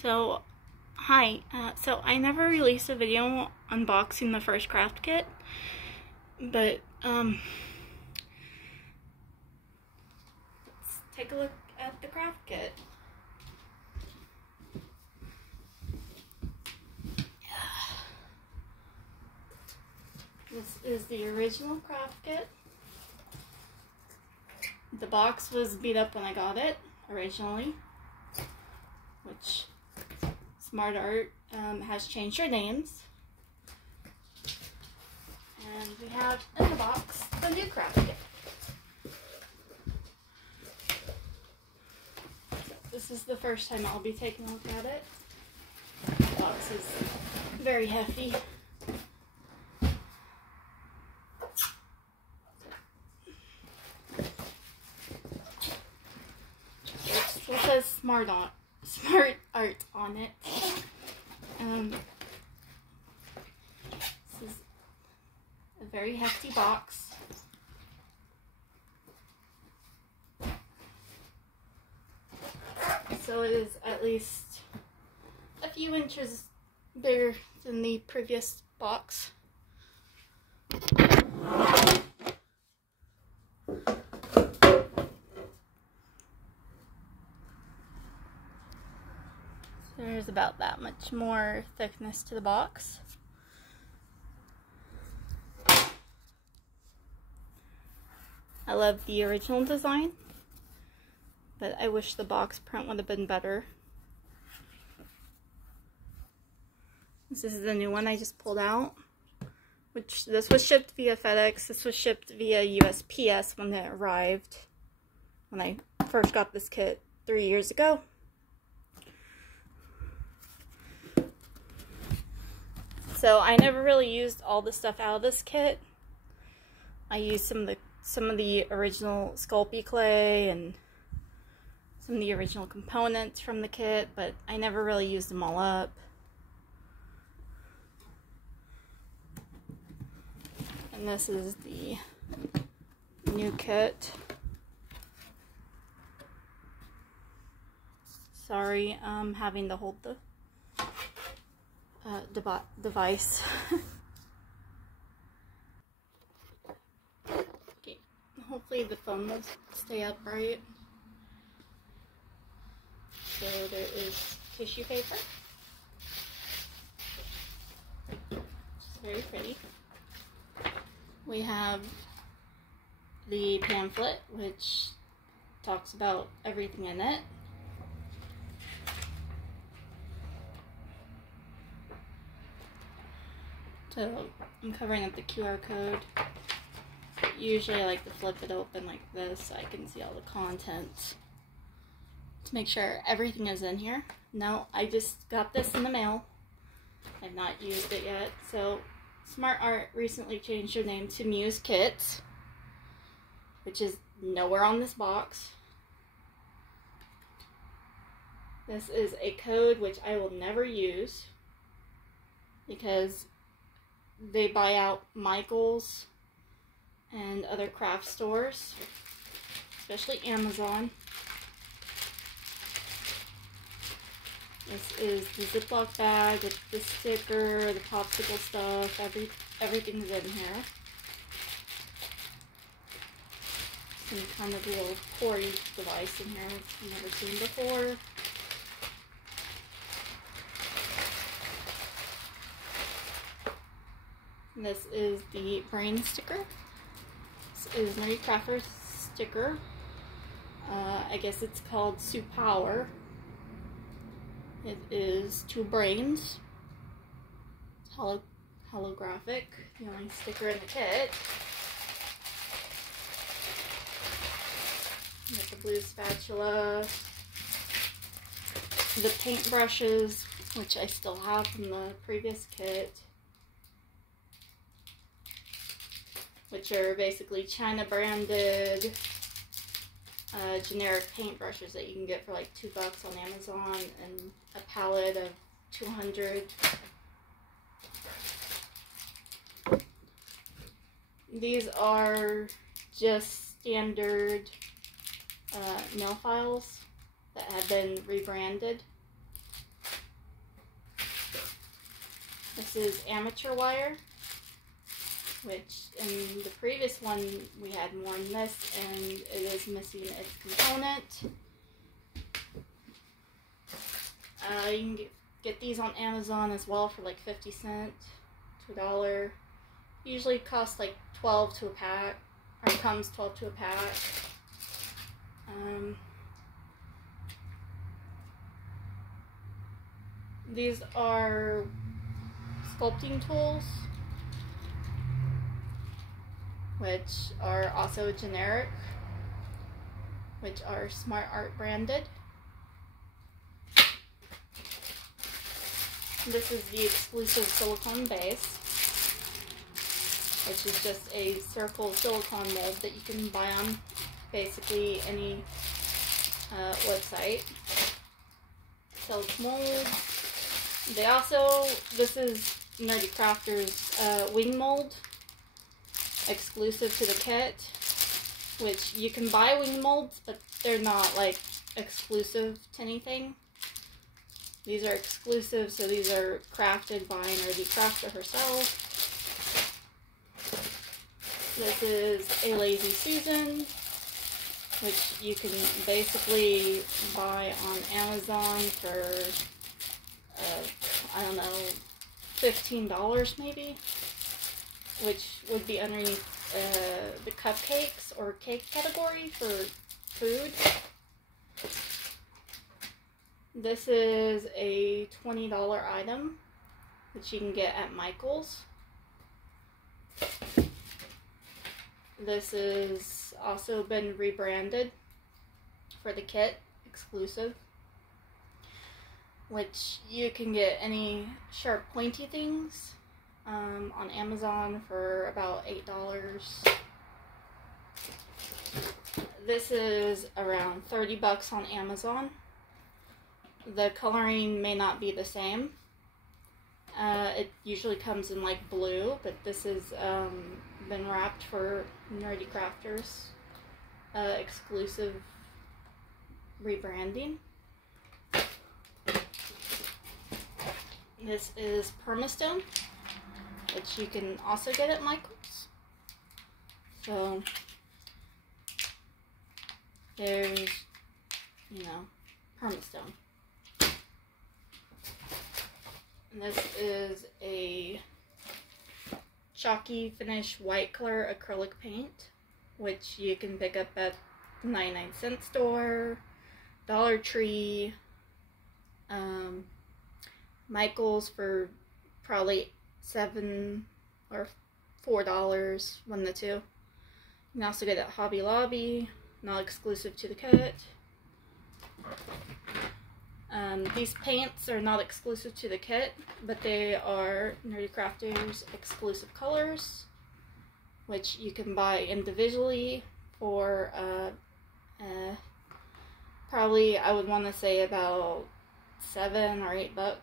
So, hi. So I never released a video unboxing the first craft kit, but let's take a look at the craft kit. This is the original craft kit. The box was beat up when I got it originally, which Smart Art has changed their names. And we have in the box the new craft kit. So this is the first time I'll be taking a look at it. The box is very hefty. It says Smart Art on it. This is a very hefty box. So it is at least a few inches bigger than the previous box. There's about that much more thickness to the box. I love the original design, but I wish the box print would have been better. This is the new one I just pulled out, which this was shipped via FedEx. This was shipped via USPS when it arrived, when I first got this kit 3 years ago. So I never really used all the stuff out of this kit. I used some of the original Sculpey clay and some of the original components from the kit, but I never really used them all up. And this is the new kit. Sorry, I'm having to hold the device. Okay, hopefully the phone will stay upright. So there is tissue paper. It's very pretty. We have the pamphlet, which talks about everything in it. So I'm covering up the QR code. Usually I like to flip it open like this so I can see all the contents to make sure everything is in here. No, I just got this in the mail. I've not used it yet. So Smart Art recently changed their name to Muse Kits, which is nowhere on this box. This is a code which I will never use because they buy out Michael's and other craft stores, especially Amazon. This is the Ziploc bag with the sticker, the popsicle stuff, everything's in here. Some kind of little pouring device in here I've never seen before. This is the brain sticker. This is nerdecrafter sticker. I guess it's called Sue Power. It is 2 brains. It's holographic. The only sticker in the kit. You got the blue spatula. The paint brushes, which I still have from the previous kit, which are basically China branded generic paintbrushes that you can get for like $2 on Amazon, and a palette of 200. These are just standard nail files that have been rebranded. This is amateur wire, which in the previous one we had more than this, and it is missing its component. You can get these on Amazon as well for like 50 cents to $1. Usually costs like 12 to a pack, or comes 12 to a pack. These are sculpting tools, which are also generic, which are Smart Art branded. This is the exclusive silicone base, which is just a circle silicone mold that you can buy on basically any website. Sells molds. They also, this is Nerdecrafter's wing mold, exclusive to the kit, which you can buy wing molds, but they're not like exclusive to anything. These are exclusive, so these are crafted by Nerdecrafter herself. This is a Lazy Susan, which you can basically buy on Amazon for, I don't know, $15 maybe, which would be underneath the cupcakes or cake category for food. This is a $20 item, which you can get at Michael's. This is also been rebranded for the kit, exclusive, which you can get any sharp pointy things on Amazon for about $8. This is around 30 bucks on Amazon. The coloring may not be the same. It usually comes in like blue, but this has been wrapped for Nerdecrafter's exclusive rebranding. This is Permastone, which you can also get at Michael's. So there's, you know, Permastone. And this is a chalky finish white color acrylic paint, which you can pick up at the 99-cent store, Dollar Tree, Michael's for probably $7 or $4, one of the two. You can also get it at Hobby Lobby, not exclusive to the kit. These paints are not exclusive to the kit, but they are Nerdecrafter's exclusive colors, which you can buy individually for probably, I would want to say, about $7 or $8.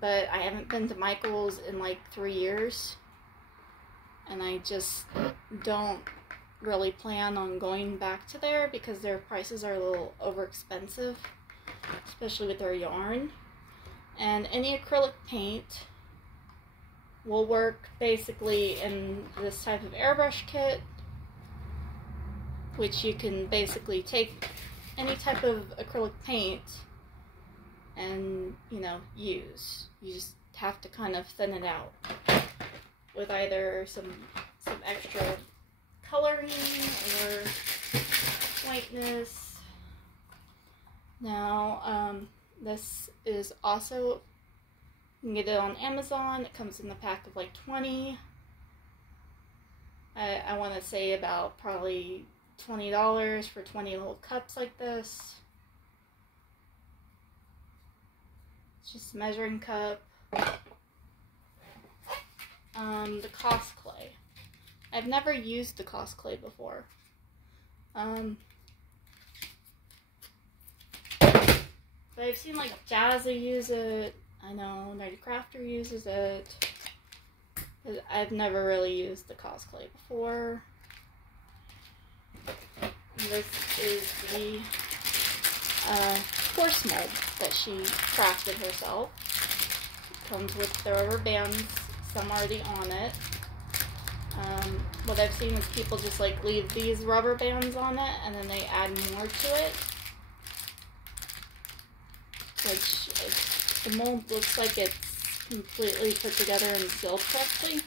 But I haven't been to Michael's in like 3 years, and I just don't really plan on going back to there because their prices are a little over expensive, especially with their yarn. And any acrylic paint will work basically in this type of airbrush kit, which you can basically take any type of acrylic paint and, you know, use. You just have to kind of thin it out with either some extra coloring or whiteness. Now, this is also, you can get it on Amazon. It comes in a pack of like 20. I want to say about probably $20 for 20 little cups like this. It's just a measuring cup. The Cosplay. I've never used the Cosplay before. But I've seen like Jazza use it. I know Nerdecrafter uses it. But I've never really used the Cosplay before. And this is the horse mold that she crafted herself. comes with the rubber bands, some already on it. What I've seen is people just like leave these rubber bands on it and then they add more to it. Which, the mold looks like it's completely put together and sealed correctly.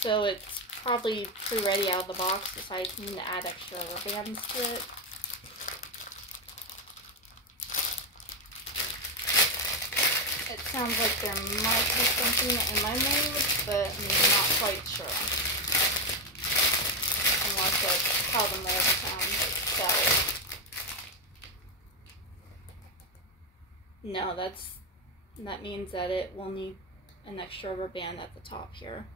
So it's probably pre-ready out of the box, besides needing to add extra rubber bands to it. It sounds like there might be something in my mold, but I'm not quite sure. Unless that's how the mold sounds. So, no, that means that it will need an extra rubber band at the top here.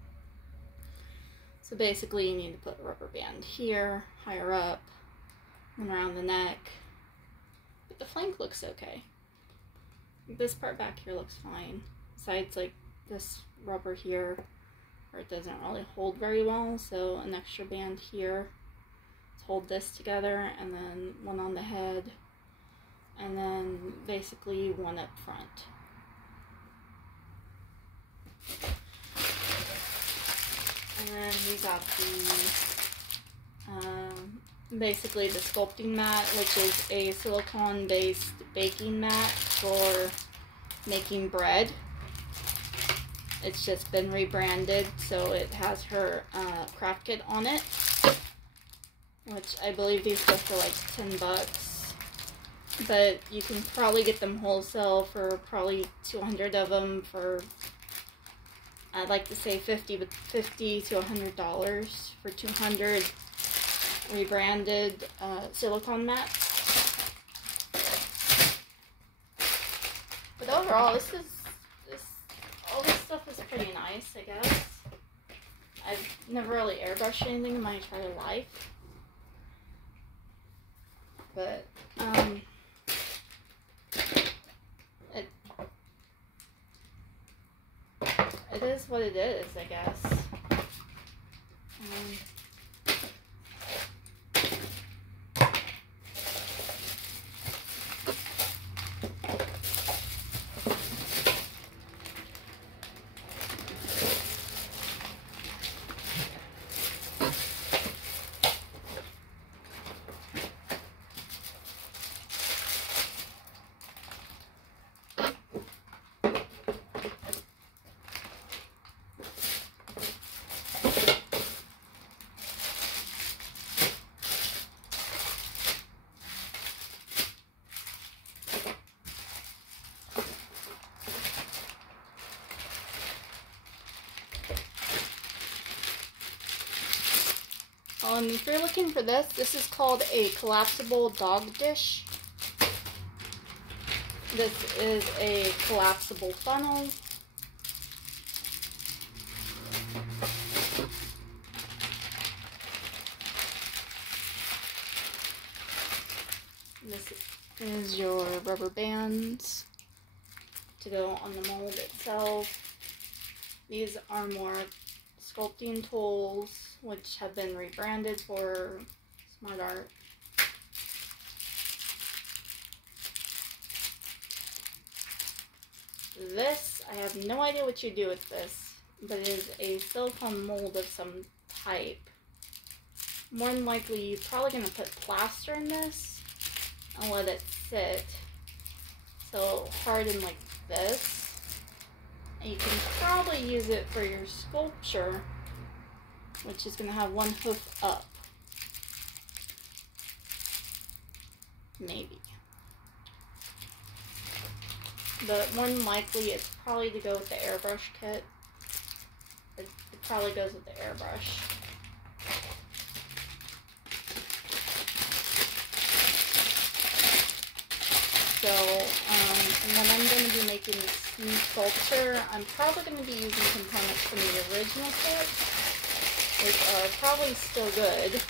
So basically you need to put a rubber band here, higher up, and around the neck. But the flank looks okay. This part back here looks fine. Besides like this rubber here, where it doesn't really hold very well, so an extra band here to hold this together, and then one on the head, and then basically one up front. And then we got the, basically the sculpting mat, which is a silicone-based baking mat for making bread. It's just been rebranded, so it has her craft kit on it, which I believe these go for like 10 bucks. But you can probably get them wholesale for probably 200 of them for, I'd like to say $50 to $100 for 200 rebranded silicone mats. But overall, all this stuff is pretty nice, I guess. I've never really airbrushed anything in my entire life, but it is what it is, I guess. If you're looking for this is called a collapsible dog dish. This is a collapsible funnel. This is your rubber bands to go on the mold itself. These are more sculpting tools, which have been rebranded for Smart Art. This, I have no idea what you do with this, but it is a silicone mold of some type. More than likely, you're probably going to put plaster in this and let it sit. So harden like this. And you can probably use it for your sculpture, which is going to have one hoof up. Maybe. But more than likely, it's probably to go with the airbrush kit. It probably goes with the airbrush. So, when I'm going to be making this new sculpture, I'm probably going to be using components from the original kit, which are probably still good.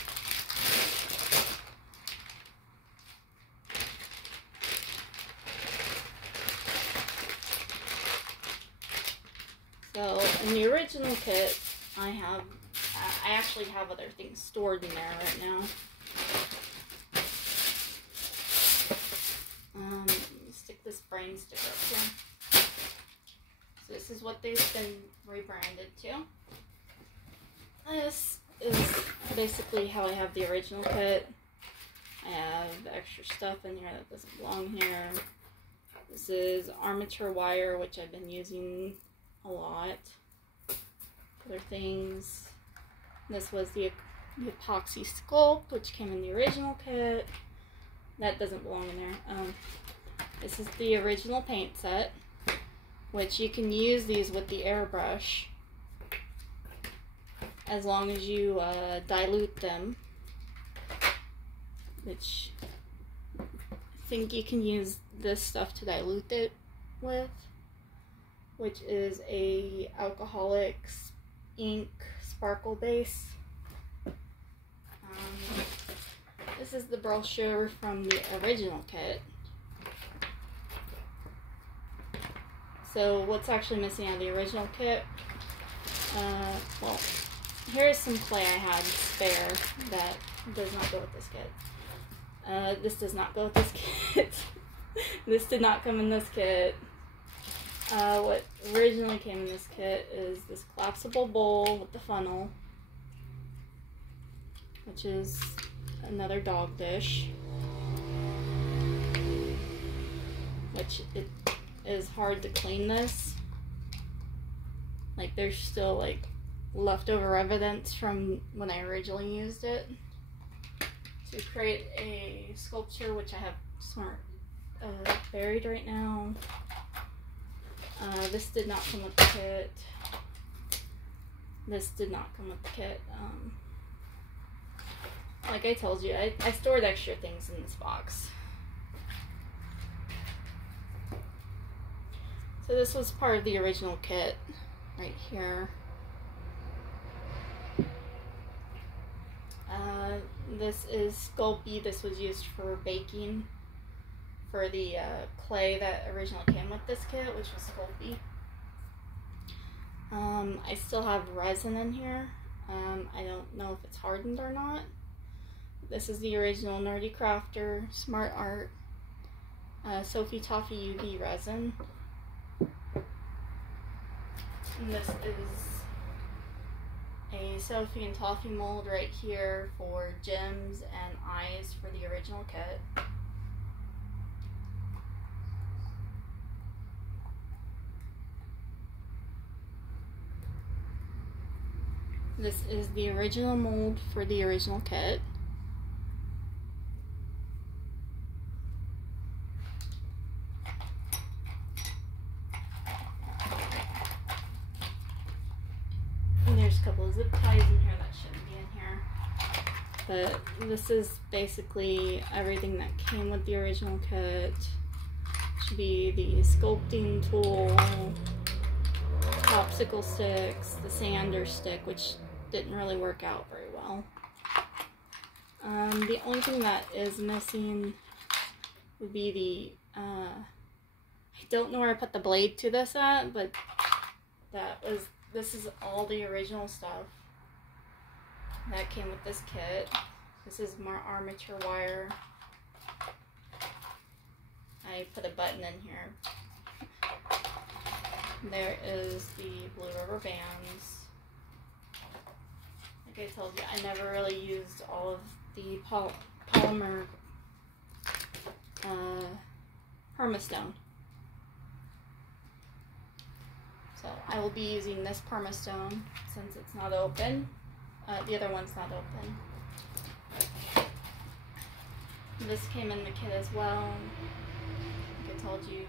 So, in the original kit, I actually have other things stored in there right now. painting sticker up here. So this is what they've been rebranded to. This is basically how I have the original kit. I have extra stuff in here that doesn't belong here. This is armature wire, which I've been using a lot. Other things. This was the epoxy sculpt, which came in the original kit. That doesn't belong in there. This is the original paint set, which you can use these with the airbrush as long as you dilute them, which I think you can use this stuff to dilute it with, which is a alcoholic ink sparkle base. This is the brochure from the original kit. So what's actually missing out of the original kit? Well, here's some clay I had spare that does not go with this kit. This does not go with this kit. This did not come in this kit. What originally came in this kit is this collapsible bowl with the funnel, which is another dog dish, which it is hard to clean this. Like, there's still like leftover evidence from when I originally used it to create a sculpture, which I have buried right now. This did not come with the kit. This did not come with the kit. Like I told you, I stored extra things in this box. So this was part of the original kit right here. This is Sculpey. This was used for baking for the clay that originally came with this kit, which was Sculpey. I still have resin in here. I don't know if it's hardened or not. This is the original Nerdecrafter Smart Art Sophie Toffee UV resin. And this is a Sophie and Toffee mold right here for gems and eyes for the original kit. This is the original mold for the original kit. And there's a couple of zip ties in here that shouldn't be in here. But this is basically everything that came with the original kit. Should be the sculpting tool, popsicle sticks, the sander stick, which didn't really work out very well. The only thing that is missing would be the, I don't know where I put the blade to this at, but this is all the original stuff that came with this kit. This is more armature wire. I put a button in here. There is the blue rubber bands. Like I told you, I never really used all of the polymer permastone. So I will be using this permastone since it's not open. The other one's not open. This came in the kit as well. Like I told you.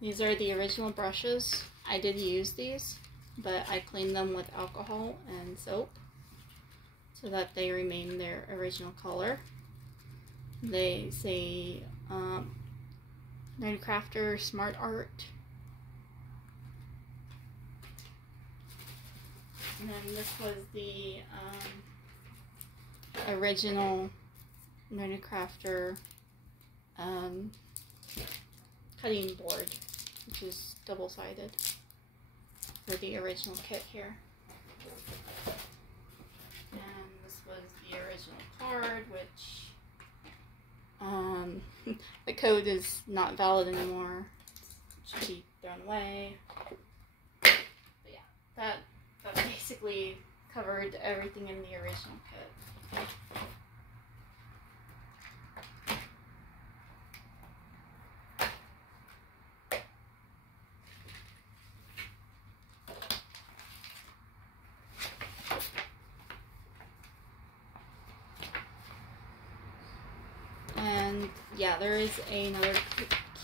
These are the original brushes. I did use these, but I cleaned them with alcohol and soap so that they remain their original color. They say Nerdecrafter Smart Art. And then this was the original Nerdecrafter cutting board, which is double-sided for the original kit here. And this was the original card, which the code is not valid anymore. It should be thrown away. But yeah, that basically covered everything in the original kit. And yeah, there is another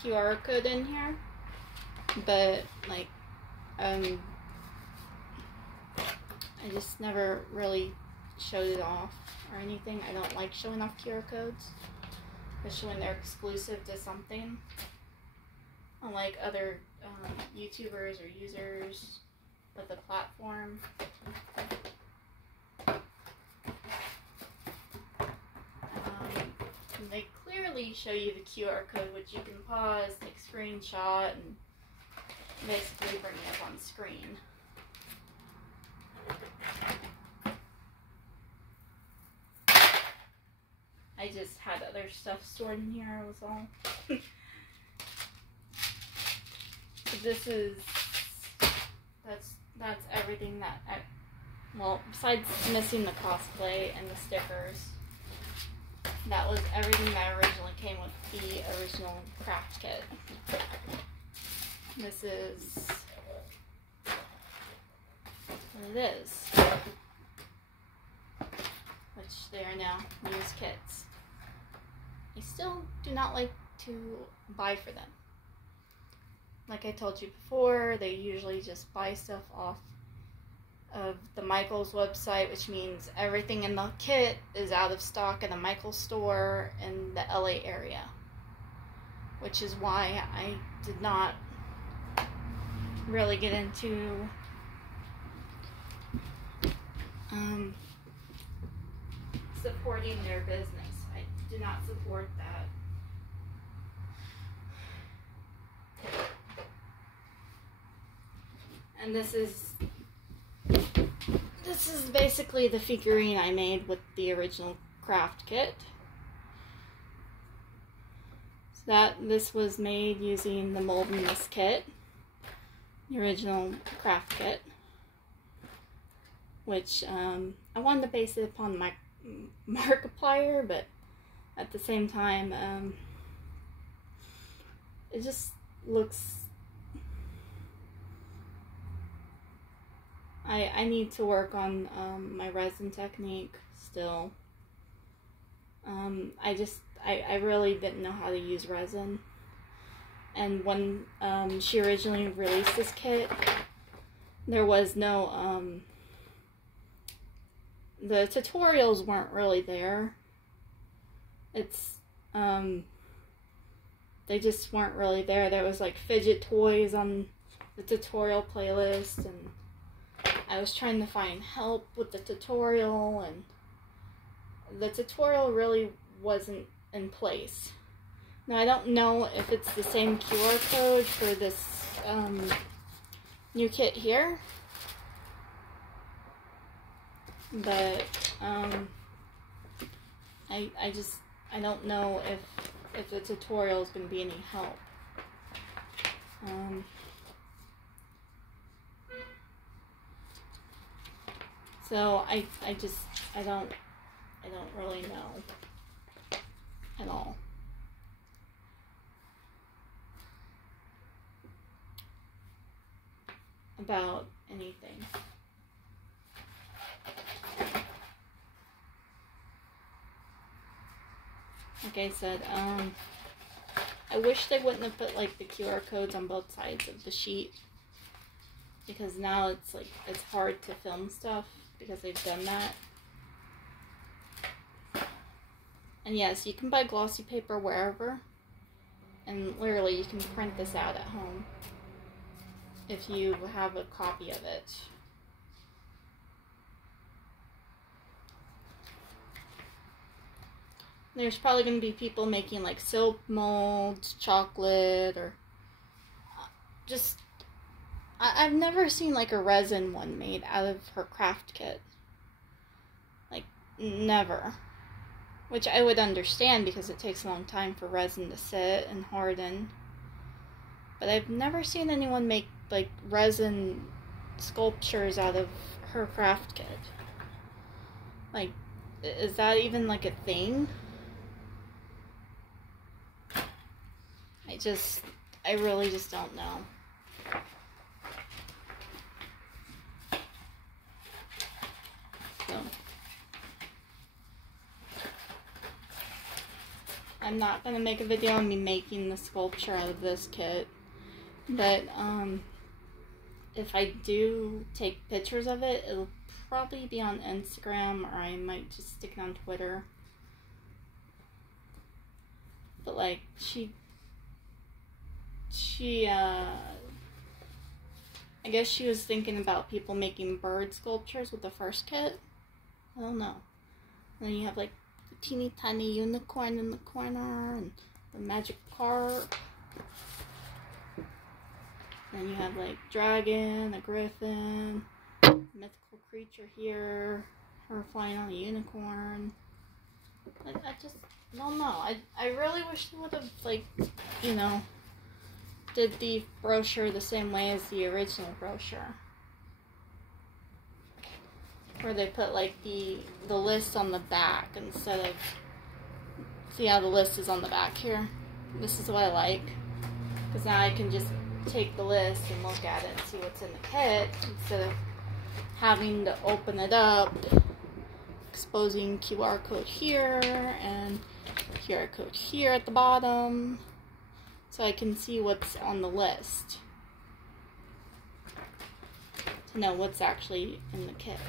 QR code in here, but like, I just never really showed it off or anything. I don't like showing off QR codes, especially when they're exclusive to something. Unlike other YouTubers or users with a platform. They clearly show you the QR code, which you can pause, take a screenshot, and basically bring it up on screen. I just had other stuff stored in here, was all. So this is, that's everything that well, besides missing the cosplay and the stickers, that was everything that originally came with the original craft kit. This is what it is, which they are now used kits. I still do not like to buy for them. Like I told you before, they usually just buy stuff off of the Michaels website, which means everything in the kit is out of stock in the Michaels store in the LA area. Which is why I did not really get into supporting their business. I do not support that. And this is basically the figurine I made with the original craft kit. So this was made using the mold in this kit, the original craft kit, which I wanted to base it upon my Markiplier, but at the same time, it just looks. I need to work on my resin technique still. I really didn't know how to use resin. And when she originally released this kit, there was no, the tutorials weren't really there. It's, they just weren't really there. There was like fidget toys on the tutorial playlist, and I was trying to find help with the tutorial, and the tutorial really wasn't in place. Now, I don't know if it's the same QR code for this new kit here, but I don't know if the tutorial is going to be any help. So I don't really know at all. About anything. Like I said, I wish they wouldn't have put like the QR codes on both sides of the sheet, because now it's like it's hard to film stuff because they've done that. And yes, you can buy glossy paper wherever, and literally you can print this out at home if you have a copy of it. There's probably going to be people making like soap molds, chocolate, or just... I've never seen like a resin one made out of her craft kit. Like, never. which I would understand because it takes a long time for resin to sit and harden. But I've never seen anyone make like resin sculptures out of her craft kit. Like, is that even like a thing? I really just don't know. So, I'm not gonna make a video on me making the sculpture out of this kit, but if I do take pictures of it, it'll probably be on Instagram, or I might just stick it on Twitter. But like, I guess she was thinking about people making bird sculptures with the first kit. I don't know. And then you have like the teeny tiny unicorn in the corner, and the magic carp. Then you have like dragon, a griffin, mythical creature here, her flying on a unicorn. Like, I just don't know. I really wish they would have, like, you know, did the brochure the same way as the original brochure, where they put like the list on the back instead of, see how the list is on the back here? This is what I like, because now I can just take the list and look at it and see what's in the kit instead of having to open it up, exposing QR code here and QR code here at the bottom, so I can see what's on the list to know what's actually in the kit.